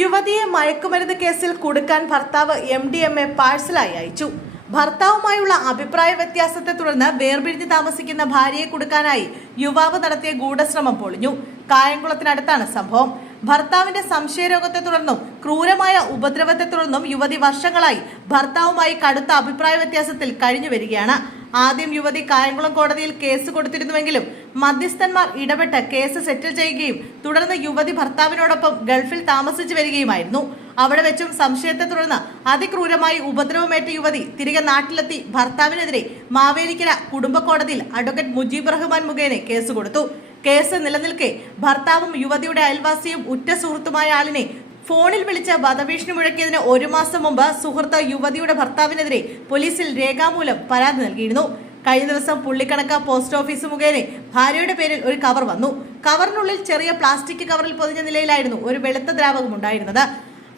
യുവതിയെ മയക്കുമരുന്ന് കേസിൽ കുടുക്കാൻ ഭർത്താവ് MDMA പാഴ്സലായി അയച്ചു. ഭർത്താവുമായുള്ള അഭിപ്രായ വ്യത്യാസത്തെ തുടർന്ന് വേർപിരിഞ്ഞ് താമസിക്കുന്ന ഭാര്യയെ കുടുക്കാനായി യുവാവ് നടത്തിയ ഗൂഢശ്രമം പൊളിഞ്ഞു. കായംകുളത്തിനടുത്താണ് സംഭവം. ഭർത്താവിന്റെ സംശയരോഗത്തെ തുടർന്നും ക്രൂരമായ ഉപദ്രവത്തെ തുടർന്നും യുവതി വർഷങ്ങളായി ഭർത്താവുമായി കടുത്ത അഭിപ്രായ വ്യത്യാസത്തിൽ കഴിഞ്ഞു വരികയാണ്. ആദ്യം യുവതി കായംകുളം കോടതിയിൽ കേസ് കൊടുത്തിരുന്നുവെങ്കിലും മധ്യസ്ഥന്മാർ ഇടപെട്ട് കേസ് സെറ്റിൽ ചെയ്യുകയും തുടർന്ന് യുവതി ഭർത്താവിനോടൊപ്പം ഗൾഫിൽ താമസിച്ചു വരികയുമായിരുന്നു. അവിടെ വെച്ചും സംശയത്തെ തുടർന്ന് അതിക്രൂരമായി ഉപദ്രവമേറ്റ യുവതി തിരികെ നാട്ടിലെത്തി ഭർത്താവിനെതിരെ മാവേലിക്കര കുടുംബ കോടതിയിൽ അഡ്വക്കേറ്റ് മുജീബ് റഹ്മാൻ മുഖേന കേസ് കൊടുത്തു. കേസ് നിലനിൽക്കെ ഭർത്താവും യുവതിയുടെ അയൽവാസിയും ഉറ്റ സുഹൃത്തുമായ ആളിനെ ഫോണിൽ വിളിച്ച് വധഭീഷണി മുഴക്കിയതിന് 1 മാസം മുമ്പ് സുഹൃത്ത് യുവതിയുടെ ഭർത്താവിനെതിരെ പോലീസിൽ രേഖാമൂലം പരാതി നൽകിയിരുന്നു. കഴിഞ്ഞ ദിവസം പുള്ളിക്കണക്ക പോസ്റ്റ് ഓഫീസ് മുഖേന ഭാര്യയുടെ പേരിൽ ഒരു കവർ വന്നു. കവറിനുള്ളിൽ ചെറിയ പ്ലാസ്റ്റിക് കവറിൽ പൊതിഞ്ഞ നിലയിലായിരുന്നു ഒരു വെളുത്ത ദ്രാവകം ഉണ്ടായിരുന്നത്.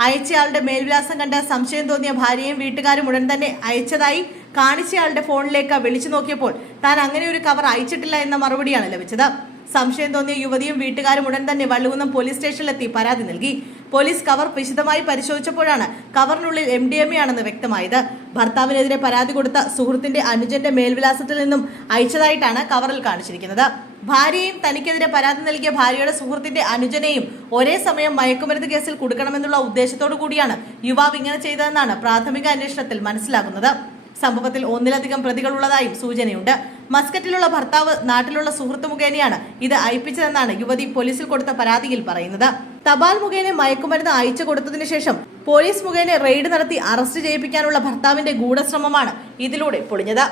അയച്ചയാളുടെ മേൽവിലാസം കണ്ട് സംശയം തോന്നിയ ഭാര്യയും വീട്ടുകാരും ഉടൻ തന്നെ അയച്ചതായി കാണിച്ചയാളുടെ ഫോണിലേക്ക് വിളിച്ചു നോക്കിയപ്പോൾ താൻ അങ്ങനെ ഒരു കവർ അയച്ചിട്ടില്ല എന്ന മറുപടിയാണ് ലഭിച്ചത്. സംശയം തോന്നിയ യുവതിയും വീട്ടുകാരും ഉടൻ തന്നെ വള്ളുകുന്നം പോലീസ് സ്റ്റേഷനിലെത്തി പരാതി നൽകി. പോലീസ് കവർ വിശദമായി പരിശോധിച്ചപ്പോഴാണ് കവറിനുള്ളിൽ MDMA ആണെന്ന് വ്യക്തമായത്. ഭർത്താവിനെതിരെ പരാതി കൊടുത്ത സുഹൃത്തിന്റെ അനുജന്റെ മേൽവിലാസത്തിൽ നിന്നും അയച്ചതായിട്ടാണ് കവറിൽ കാണിച്ചിരിക്കുന്നത്. ഭാര്യയും തനിക്കെതിരെ പരാതി നൽകിയ ഭാര്യയുടെ സുഹൃത്തിന്റെ അനുജനെയും ഒരേ സമയം മയക്കുമരുന്ന് കേസിൽ കൊടുക്കണമെന്നുള്ള ഉദ്ദേശത്തോടു കൂടിയാണ് യുവാവ് ഇങ്ങനെ ചെയ്തതെന്നാണ് പ്രാഥമിക അന്വേഷണത്തിൽ മനസ്സിലാകുന്നത്. സംഭവത്തിൽ 1-ലധികം പ്രതികളുള്ളതായും സൂചനയുണ്ട്. മസ്കറ്റിലുള്ള ഭർത്താവ് നാട്ടിലുള്ള സുഹൃത്ത് മുഖേനയാണ് ഇത് അയപ്പിച്ചതെന്നാണ് യുവതി പോലീസിൽ കൊടുത്ത പരാതിയിൽ പറയുന്നത്. തപാൽ മുഖേന മയക്കുമരുന്ന് അയച്ചു കൊടുത്തതിനു ശേഷം പോലീസ് മുഖേന റെയ്ഡ് നടത്തി അറസ്റ്റ് ചെയ്യിപ്പിക്കാനുള്ള ഭർത്താവിന്റെ ഗൂഢശ്രമമാണ് ഇതിലൂടെ പൊളിഞ്ഞത്.